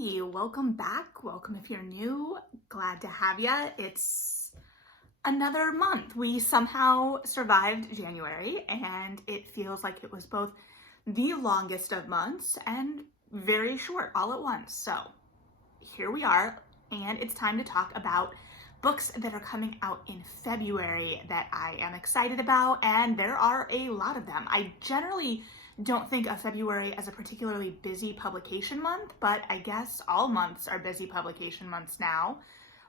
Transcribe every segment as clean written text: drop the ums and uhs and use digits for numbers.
Hey, welcome back. Welcome if you're new. Glad to have ya. It's another month. We somehow survived January, and it feels like it was both the longest of months and very short all at once. So here we are, and it's time to talk about books that are coming out in February that I am excited about, and there are a lot of them. I generally don't think of February as a particularly busy publication month, but I guess all months are busy publication months now,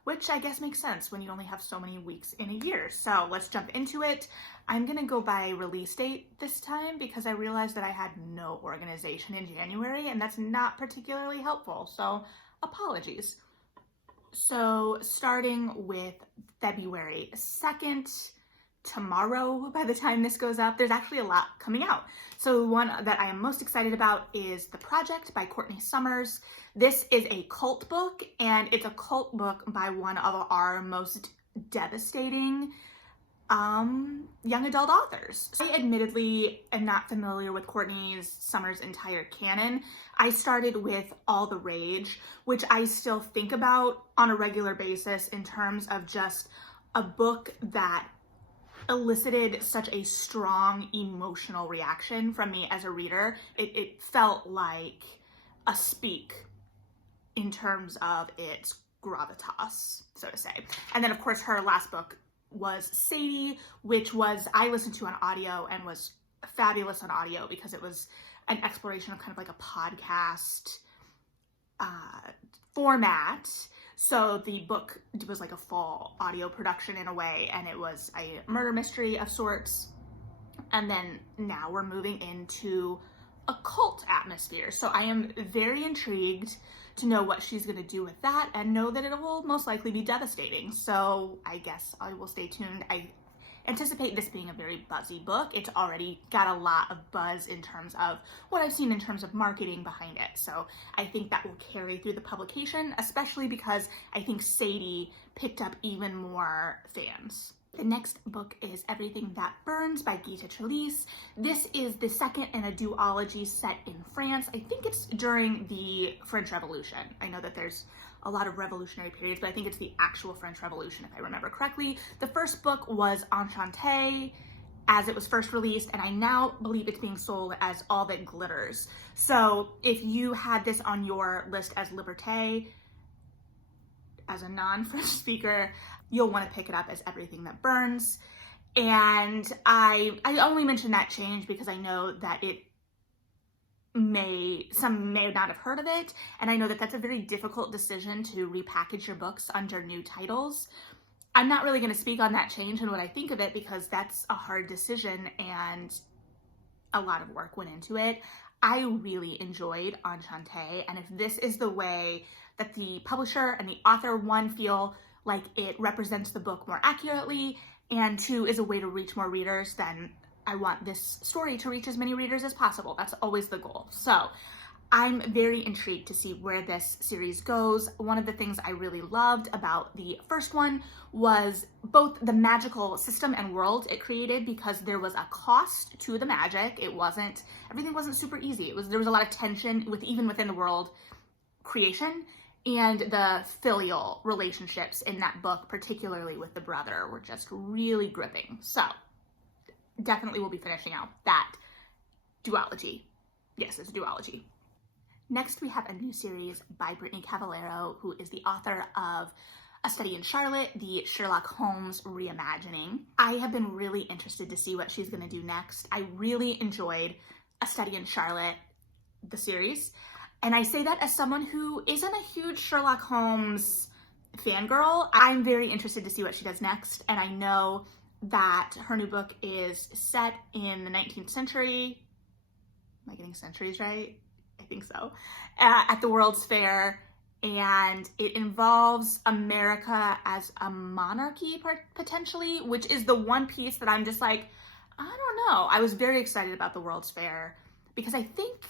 which I guess makes sense when you only have so many weeks in a year. So let's jump into it. I'm gonna go by release date this time because I realized that I had no organization in January, and that's not particularly helpful, so apologies. So starting with February 2nd, tomorrow, by the time this goes up, there's actually a lot coming out. So one that I am most excited about is The Project by Courtney Summers. This is a cult book, and it's a cult book by one of our most devastating young adult authors. I admittedly am not familiar with Courtney Summers' entire canon. I started with All the Rage, which I still think about on a regular basis in terms of just a book that elicited such a strong emotional reaction from me as a reader. It felt like a speak in terms of its gravitas, so to say. And then of course her last book was Sadie, which I listened to on audio and was fabulous on audio because it was an exploration of kind of like a podcast format. So the book was like a full audio production in a way, and it was a murder mystery of sorts. And then now we're moving into a cult atmosphere. So I am very intrigued to know what she's going to do with that, and know that it will most likely be devastating. So I guess I will stay tuned. I anticipate this being a very buzzy book. It's already got a lot of buzz in terms of what I've seen in terms of marketing behind it. So I think that will carry through the publication, especially because I think Sadie picked up even more fans. The next book is Everything That Burns by Gita Trellis. This is the second in a duology set in France. I think it's during the French Revolution. I know that there's a lot of revolutionary periods, but I think it's the actual French Revolution, if I remember correctly. The first book was Enchantée as it was first released, and I now believe it's being sold as All That Glitters. So if you had this on your list as Liberté, as a non-French speaker, you'll want to pick it up as Everything That Burns. And I only mention that change because I know that some may not have heard of it, and I know that that's a very difficult decision to repackage your books under new titles. I'm not really going to speak on that change and what I think of it because that's a hard decision and a lot of work went into it. I really enjoyed Enchantée, and if this is the way that the publisher and the author, one, feel like it represents the book more accurately, and two, is a way to reach more readers, then I want this story to reach as many readers as possible. That's always the goal. So I'm very intrigued to see where this series goes. One of the things I really loved about the first one was both the magical system and world it created, because there was a cost to the magic. Everything wasn't super easy. There was a lot of tension even within the world creation, and the filial relationships in that book, particularly with the brother, were just really gripping. So definitely will be finishing out that duology. Yes, it's a duology. Next, we have a new series by Brittany Cavallaro, who is the author of A Study in Charlotte, the Sherlock Holmes reimagining. I have been really interested to see what she's going to do next. I really enjoyed A Study in Charlotte, the series, and I say that as someone who isn't a huge Sherlock Holmes fangirl. I'm very interested to see what she does next, and I know that her new book is set in the 19th century. Am I getting centuries right? I think so. At the World's Fair, and it involves America as a monarchy, potentially, which is the one piece that I'm just like, I don't know. I was very excited about the World's Fair because I think,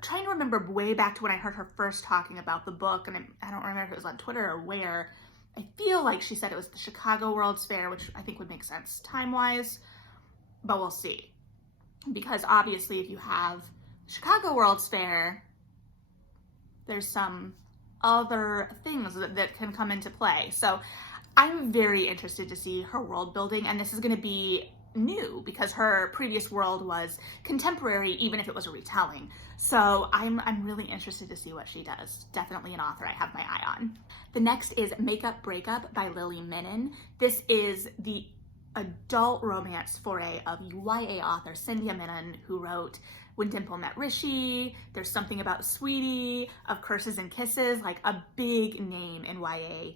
trying to remember way back to when I heard her first talking about the book, and I don't remember if it was on Twitter or where, I feel like she said it was the Chicago World's Fair, which I think would make sense time-wise, but we'll see. Because obviously if you have Chicago World's Fair, there's some other things that can come into play. So I'm very interested to see her world building, and this is going to be new because her previous world was contemporary, even if it was a retelling. So I'm really interested to see what she does. Definitely an author I have my eye on. The next is Makeup Breakup by Lily Minnan. This is the adult romance foray of YA author Cynthia Minnan, who wrote When Dimple Met Rishi, There's Something About Sweetie, Of Curses and Kisses, like a big name in YA.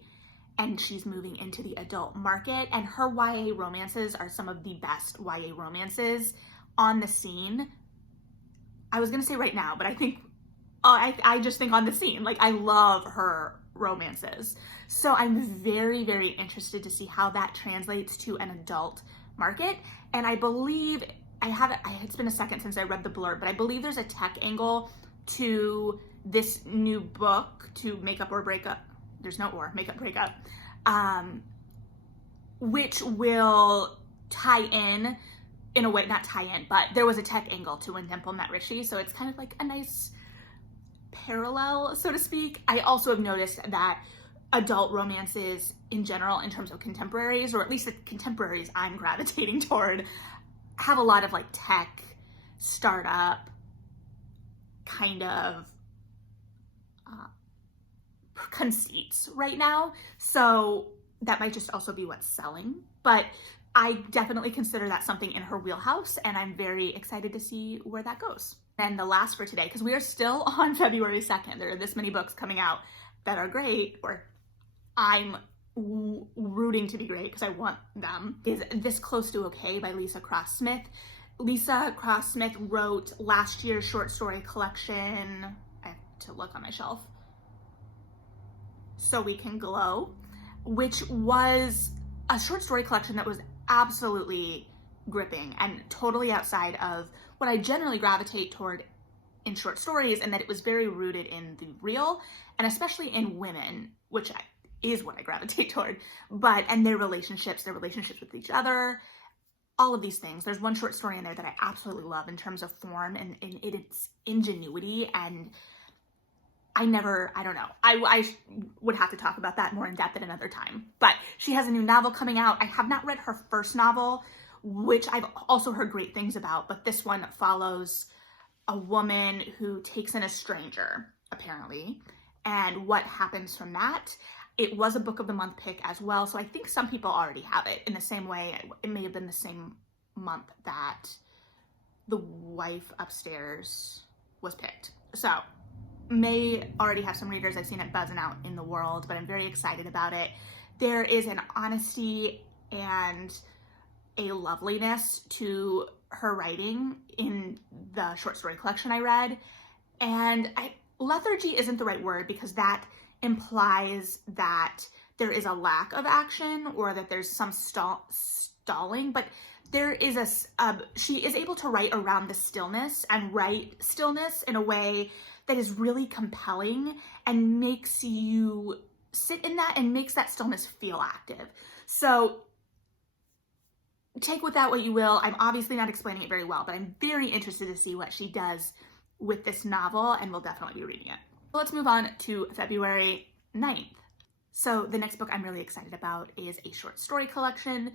And she's moving into the adult market, and her YA romances are some of the best YA romances on the scene. I was gonna say right now, but I think, I just think on the scene. Like, I love her romances. So I'm very, very interested to see how that translates to an adult market. And I believe, it's been a second since I read the blurb, but I believe there's a tech angle to this new book, to Makeup or Breakup. There's no or, Makeup Breakup, which will tie in a way, not tie in, but there was a tech angle to When Dimple Met Rishi, so it's kind of like a nice parallel, so to speak. I also have noticed that adult romances in general, in terms of contemporaries, or at least the contemporaries I'm gravitating toward, have a lot of like tech, startup, kind of conceits right now. So that might just also be what's selling, but I definitely consider that something in her wheelhouse, and I'm very excited to see where that goes. And the last for today, because we are still on February 2nd, there are this many books coming out that are great, or I'm rooting to be great because I want them, is This Close to Okay by Lisa Cross Smith. Lisa Cross Smith wrote last year's short story collection, I have to look on my shelf, So We Can Glow, which was a short story collection that was absolutely gripping and totally outside of what I generally gravitate toward in short stories, and that it was very rooted in the real, and especially in women, which is what I gravitate toward, and their relationships with each other, all of these things. There's one short story in there that I absolutely love in terms of form and its ingenuity, and I don't know. I would have to talk about that more in depth at another time. But she has a new novel coming out. I have not read her first novel, which I've also heard great things about, but this one follows a woman who takes in a stranger, apparently, and what happens from that. It was a Book of the Month pick as well, so I think some people already have it in the same way. It may have been the same month that The Wife Upstairs was picked. So may already have some readers. I've seen it buzzing out in the world, but I'm very excited about it. There is an honesty and a loveliness to her writing in the short story collection I read. And lethargy isn't the right word, because that implies that there is a lack of action or that there's some stalling, but there is she is able to write around the stillness and write stillness in a way that is really compelling and makes you sit in that and makes that stillness feel active. So take with that what you will. I'm obviously not explaining it very well, but I'm very interested to see what she does with this novel, and we'll definitely be reading it. Let's move on to February 9th. So the next book I'm really excited about is a short story collection,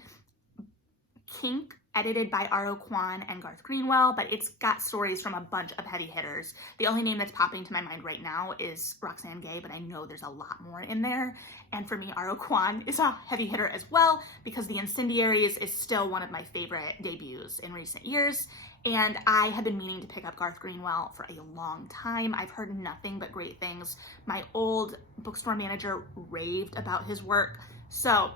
Kink, edited by R.O. Kwan and Garth Greenwell, but it's got stories from a bunch of heavy hitters. The only name that's popping to my mind right now is Roxane Gay, but I know there's a lot more in there. And for me, R.O. Kwan is a heavy hitter as well, because The Incendiaries is still one of my favorite debuts in recent years. And I have been meaning to pick up Garth Greenwell for a long time. I've heard nothing but great things. My old bookstore manager raved about his work. So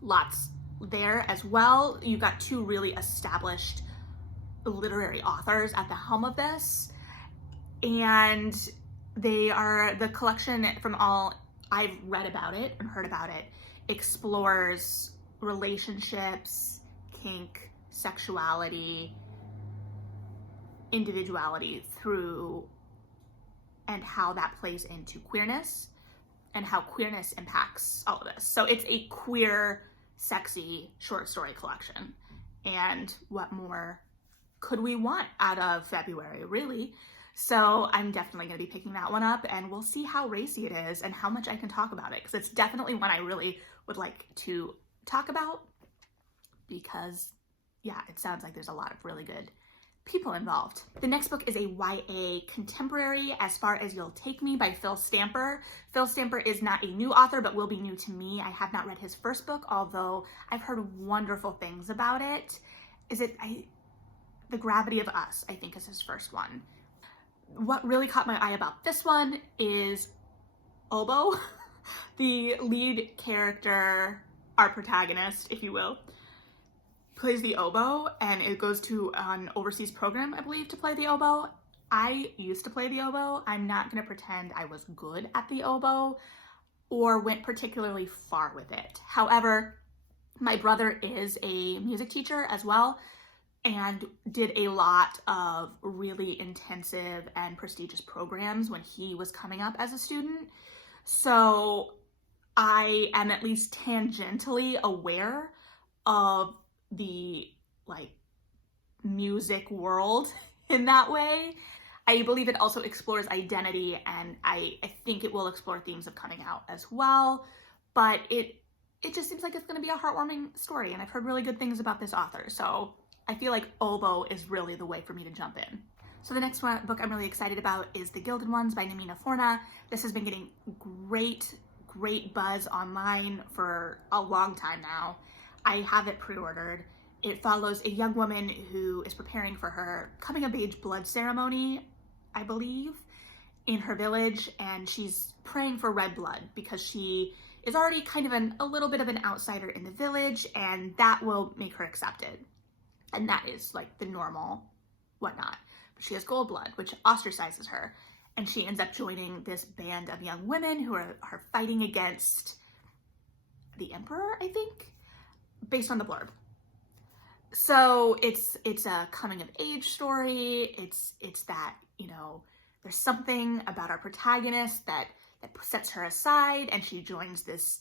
lots there as well. You've got two really established literary authors at the helm of this, and the collection, from all I've read about it and heard about it, explores relationships, kink, sexuality, individuality through, and how that plays into queerness and how queerness impacts all of this. So it's a queer, sexy short story collection. And what more could we want out of February, really? So I'm definitely going to be picking that one up, and we'll see how racy it is and how much I can talk about it, because it's definitely one I really would like to talk about, because yeah, it sounds like there's a lot of really good people involved. The next book is a YA contemporary, As Far As You'll Take Me by Phil Stamper. Phil Stamper is not a new author, but will be new to me. I have not read his first book, although I've heard wonderful things about it. The Gravity of Us, I think, is his first one. What really caught my eye about this one is Oboe, the lead character, our protagonist, if you will, plays the oboe, and it goes to an overseas program, I believe, to play the oboe. I used to play the oboe. I'm not going to pretend I was good at the oboe or went particularly far with it. However, my brother is a music teacher as well, and did a lot of really intensive and prestigious programs when he was coming up as a student. So I am at least tangentially aware of the music world in that way. I believe it also explores identity, and I think it will explore themes of coming out as well. But it just seems like it's going to be a heartwarming story, and I've heard really good things about this author. So I feel like Oboe is really the way for me to jump in. So the next book I'm really excited about is The Gilded Ones by Namina Forna. This has been getting great buzz online for a long time now. I have it pre-ordered. It follows a young woman who is preparing for her coming-of-age blood ceremony, I believe, in her village, and she's praying for red blood because she is already kind of a little bit of an outsider in the village, and that will make her accepted. And that is like the normal whatnot. But she has gold blood, which ostracizes her. And she ends up joining this band of young women who are fighting against the emperor, I think, based on the blurb. So it's a coming of age story. It's that, there's something about our protagonist that sets her aside, and she joins this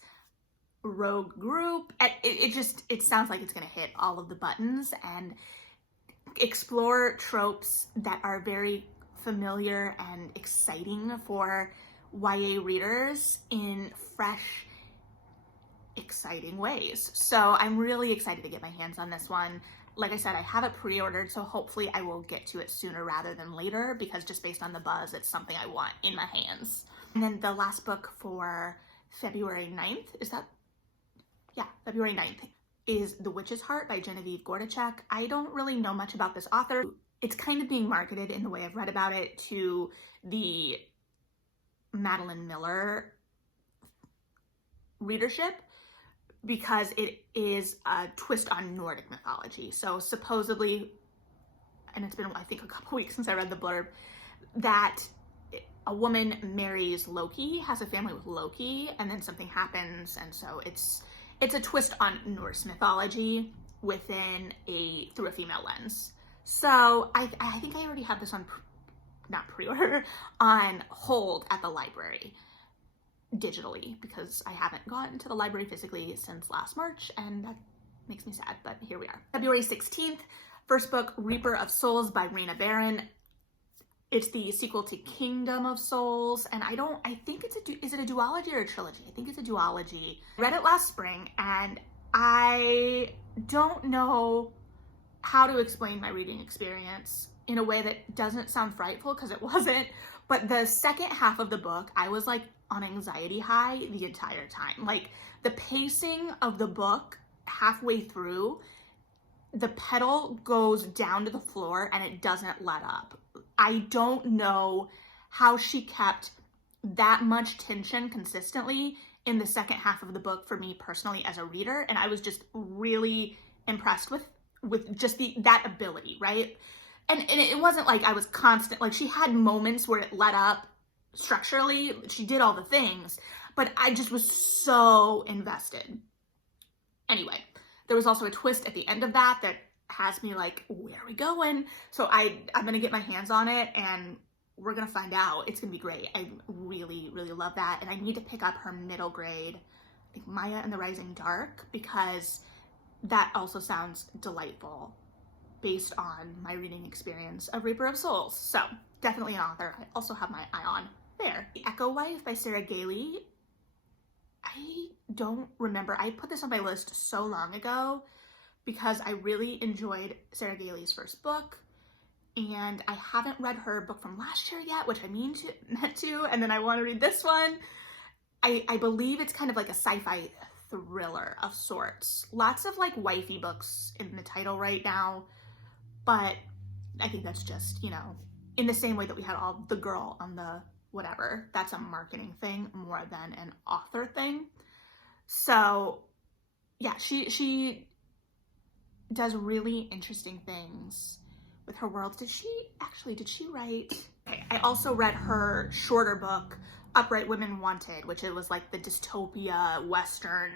rogue group. It sounds like it's going to hit all of the buttons and explore tropes that are very familiar and exciting for YA readers in fresh, exciting ways. So I'm really excited to get my hands on this one. Like I said, I have it pre-ordered, so hopefully I will get to it sooner rather than later, because just based on the buzz, it's something I want in my hands. And then the last book for February 9th, February 9th, is The Witch's Heart by Genevieve Gordachek. I don't really know much about this author. It's kind of being marketed, in the way I've read about it, to the Madeline Miller readership, because it is a twist on Nordic mythology. So supposedly, and it's been, I think, a couple weeks since I read the blurb, that a woman marries Loki, has a family with Loki, and then something happens, and so it's a twist on Norse mythology through a female lens. So I think I already have this on, not pre-order, on hold at the library digitally, because I haven't gone to the library physically since last March, and that makes me sad, but here we are. February 16th, first book, Reaper of Souls by Raina Barron. It's the sequel to Kingdom of Souls, and I think is it a duology or a trilogy? I think it's a duology. I read it last spring, and I don't know how to explain my reading experience in a way that doesn't sound frightful, because it wasn't, but the second half of the book, I was like on anxiety high the entire time. Like, the pacing of the book halfway through, the pedal goes down to the floor and it doesn't let up. I don't know how she kept that much tension consistently in the second half of the book for me personally as a reader, and I was just really impressed with just that ability, right? And it wasn't like I was constant, like she had moments where it let up structurally, she did all the things, but I just was so invested. Anyway, there was also a twist at the end of that has me like, where are we going? So I'm gonna get my hands on it, and we're gonna find out. It's gonna be great. I really, really love that, and I need to pick up her middle grade, I think Maya and the Rising Dark, because that also sounds delightful based on my reading experience of Reaper of Souls. So definitely an author I also have my eye on there. The Echo Wife by Sarah Gailey. I don't remember. I put this on my list so long ago because I really enjoyed Sarah Gailey's first book, and I haven't read her book from last year yet, which I meant to, and then I want to read this one. I believe it's kind of like a sci-fi thriller of sorts. Lots of like wifey books in the title right now, but I think that's just, you know, in the same way that we had all the girl on the whatever, that's a marketing thing more than an author thing. So yeah, she does really interesting things with her worlds. Did she write? Okay, I also read her shorter book, Upright Women Wanted, which it was like the dystopia Western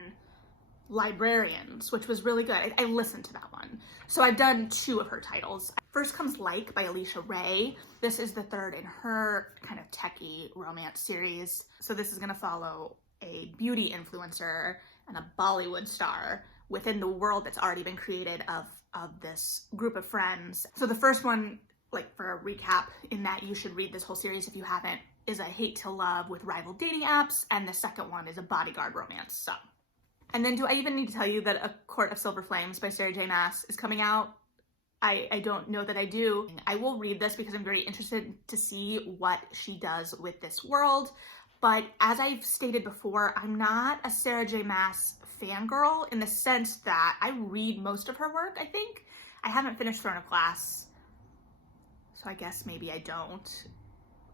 librarians, which was really good. I listened to that one. So I've done 2 of her titles. First comes Like by Alicia Ray. This is the 3rd in her kind of techie romance series. So this is gonna follow a beauty influencer and a Bollywood star within the world that's already been created of this group of friends. So the first one, like for a recap, in that you should read this whole series if you haven't, is a hate to love with rival dating apps, and the second one is a bodyguard romance. So, and then do I even need to tell you that A Court of Silver Flames by Sarah J Maas is coming out? I don't know that I do. I will read this because I'm very interested to see what she does with this world. But as I've stated before, I'm not a Sarah J Maas fangirl in the sense that I read most of her work, I think. I haven't finished Throne of Glass, so I guess maybe I don't.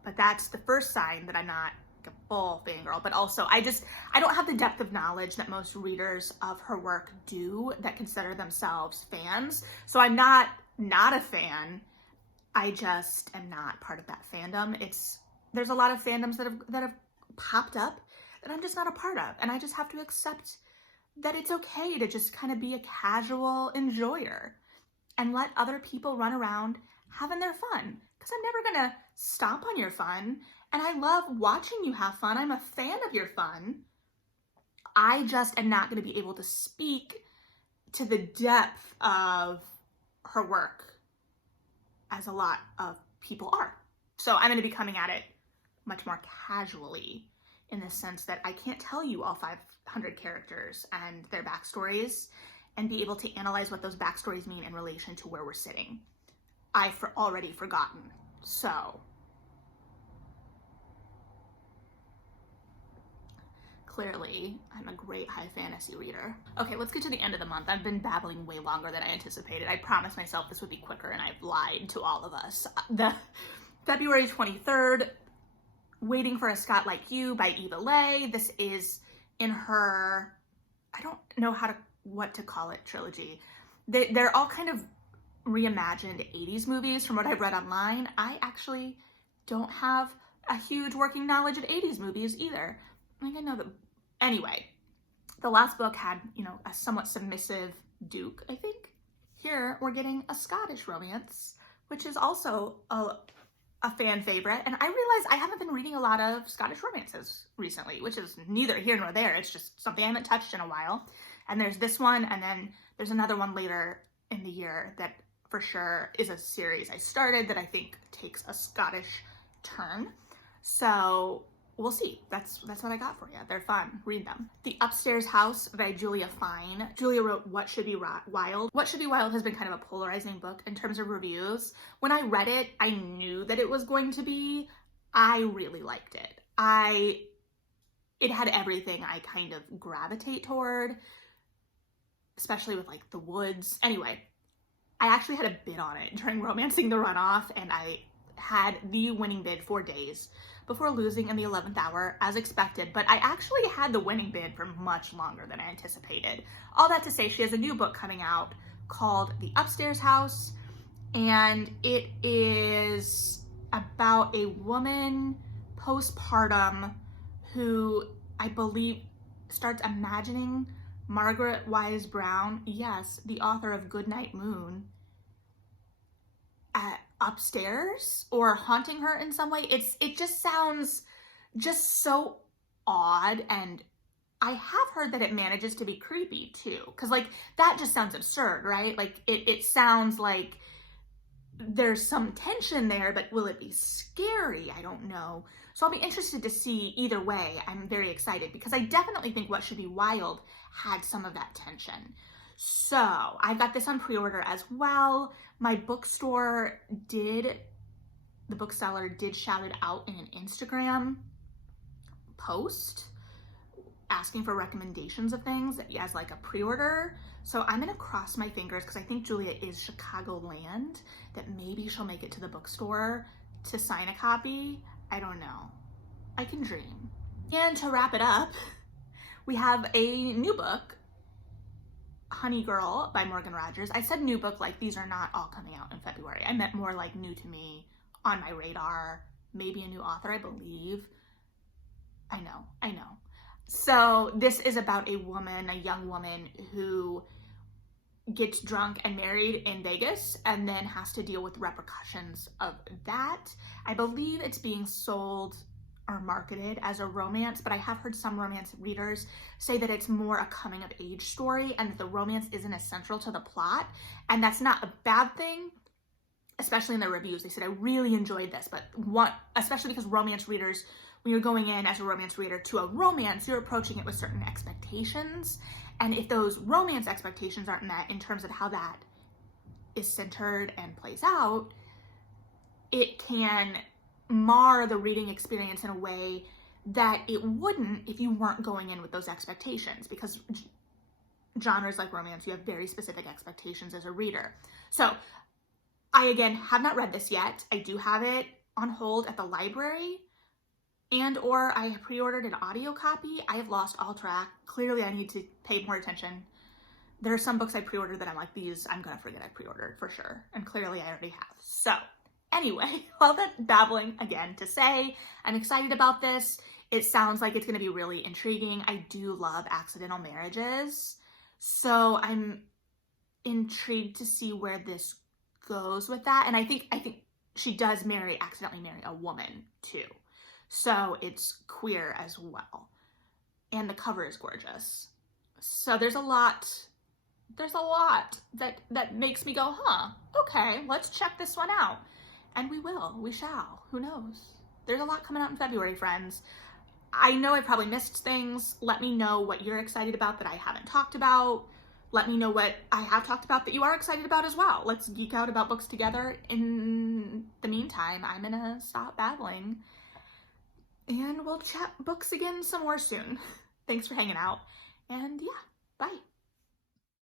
But that's the first sign that I'm not like a full fangirl. But also, I don't have the depth of knowledge that most readers of her work do that consider themselves fans. So I'm not a fan. I just am not part of that fandom. There's a lot of fandoms that have popped up that I'm just not a part of. And I just have to accept that it's okay to just kind of be a casual enjoyer and let other people run around having their fun. Because I'm never gonna stomp on your fun. And I love watching you have fun. I'm a fan of your fun. I just am not gonna be able to speak to the depth of her work as a lot of people are. So I'm gonna be coming at it much more casually, in the sense that I can't tell you all 500 characters and their backstories and be able to analyze what those backstories mean in relation to where we're sitting. I've already forgotten. So clearly I'm a great high fantasy reader. Okay, let's get to the end of the month. I've been babbling way longer than I anticipated. I promised myself this would be quicker, and I've lied to all of us. The February 23rd, Waiting for a Scott Like You by Eva Leigh. This is in her, I don't know what to call it, trilogy. They're all kind of reimagined 80s movies from what I've read online. I actually don't have a huge working knowledge of 80s movies either. Like, I know that. Anyway, the last book had, you know, a somewhat submissive Duke, I think. Here we're getting a Scottish romance, which is also a fan favorite. And I realize I haven't been reading a lot of Scottish romances recently, which is neither here nor there. It's just something I haven't touched in a while. And there's this one, and then there's another one later in the year that for sure is a series I started that I think takes a Scottish turn. So we'll see. That's what I got for you. They're fun. Read them. The Upstairs House by Julia Fine. Julia wrote What Should Be Wild. What Should Be Wild has been kind of a polarizing book in terms of reviews. When I read it, I knew that it was going to be. I really liked it. It had everything I kind of gravitate toward, especially with like the woods. Anyway, I actually had a bid on it during Romancing the Runoff, and I had the winning bid 4 days before losing in the 11th hour as expected, but I actually had the winning bid for much longer than I anticipated. All that to say, she has a new book coming out called The Upstairs House, and it is about a woman postpartum who I believe starts imagining Margaret Wise Brown, yes, the author of Goodnight Moon, upstairs or haunting her in some way. It just sounds just so odd, and I have heard that it manages to be creepy too, because like that just sounds absurd, right? Like it sounds like there's some tension there, but will it be scary? I don't know. So I'll be interested to see either way. I'm very excited because I definitely think What Should Be Wild had some of that tension. So I got this on pre-order as well. My bookstore did, the bookseller did shout it out in an Instagram post asking for recommendations of things as like a pre-order. So I'm gonna cross my fingers because I think Julia is Chicagoland, that maybe she'll make it to the bookstore to sign a copy. I don't know. I can dream. And to wrap it up, we have a new book, Honey Girl by Morgan Rogers. I said new book like these are not all coming out in February. I meant more like new to me, on my radar, maybe a new author, I believe. I know. So this is about a woman, a young woman who gets drunk and married in Vegas and then has to deal with repercussions of that. I believe it's being sold or marketed as a romance, but I have heard some romance readers say that it's more a coming of age story and that the romance isn't as central to the plot. And that's not a bad thing, especially in the reviews. They said, I really enjoyed this, but especially because romance readers, when you're going in as a romance reader to a romance, you're approaching it with certain expectations. And if those romance expectations aren't met in terms of how that is centered and plays out, it can mar the reading experience in a way that it wouldn't if you weren't going in with those expectations, because genres like romance, you have very specific expectations as a reader. So I, again, have not read this yet. I do have it on hold at the library, and or I pre-ordered an audio copy. I have lost all track. Clearly I need to pay more attention. There are some books I pre-ordered that I'm like, these I'm gonna forget I pre-ordered for sure. And clearly I already have. So anyway, all that babbling again to say, I'm excited about this. It sounds like it's gonna be really intriguing. I do love accidental marriages. So I'm intrigued to see where this goes with that. And I think she does accidentally marry a woman too. So it's queer as well. And the cover is gorgeous. So there's a lot that makes me go, huh, okay, let's check this one out. And we shall, who knows? There's a lot coming out in February, friends. I know I probably missed things. Let me know what you're excited about that I haven't talked about. Let me know what I have talked about that you are excited about as well. Let's geek out about books together. In the meantime, I'm gonna stop babbling and we'll chat books again some more soon. Thanks for hanging out, and yeah, bye.